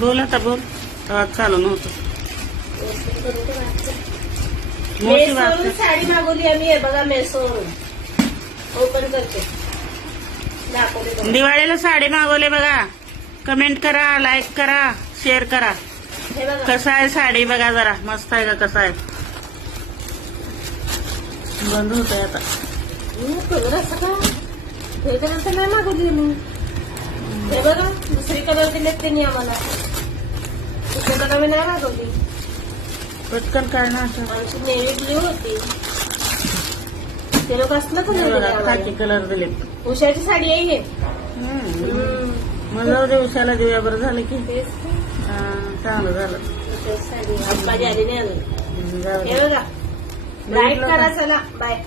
बोल आता बोल. तेव्हा चालू नव्हतं. मोठी मेसोरून वाटते. साडी मागवली आम्ही. हे बघा मेसोरून ओपन करते, दाखवते तुम्हाला. दिवाळीला साडी मागवले बघा. कमेंट करा, लाईक करा, शेअर करा. हे बघा कसं आहे साडी बघा जरा. मस्त आहे का? कसं आहे? बंद होत आहे आता. कलर असं का? हे कलर तर नाही मागवली मी. हे बघा दुसरी कलर दिलेत त्यांनी आम्हाला. दुसरी कलर मी नाही मागवली. पटकन काय ना असं. आमची नेव्ही ब्ल्यू होती. ते लोक असलं कलर दिले खाकी आम्हाला. कलर दिले. उषाची साडी आहे हे. मग जाऊ दे, उशाला देऊया. बरं झालं की तेच ते. चांगलं झालं. उषाची साडी आज माझी आली नाही अजून. जाऊ दे. हे बघा लाईक करा. चला बाय.